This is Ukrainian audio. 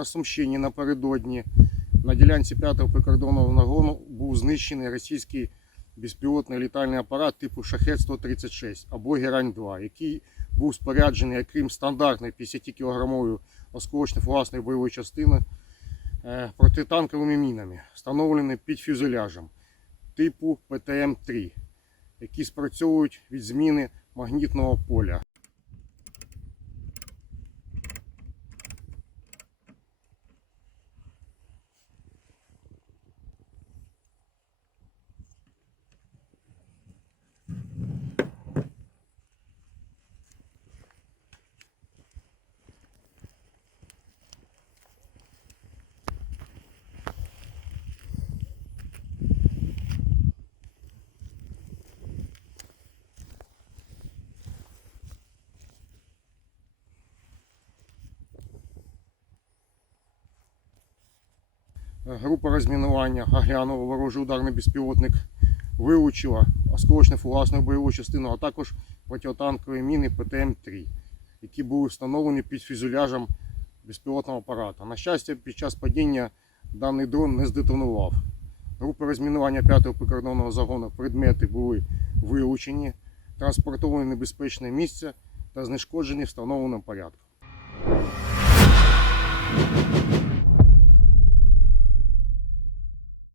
На Сумщині напередодні на ділянці 5-го прикордонного нагону був знищений російський безпілотний літальний апарат типу Шахет-136 або Герань-2, який був споряджений, окрім стандартної 50-кілограмової осколочно-фугасної бойової частини, е, протитанковими мінами, встановленими під фюзеляжем типу ПТМ-3, які спрацьовують від зміни магнітного поля. Група розмінування оглянула ворожий ударний безпілотник, вилучила осколочно-фугасну бойову частину, а також протитанкові міни ПТМ-3, які були встановлені під фюзеляжем безпілотного апарата. На щастя, під час падіння даний дрон не здетонував. Групи розмінування 5-го прикордонного загону предмети були вилучені, транспортовані в небезпечне місце та знешкоджені встановленим порядком.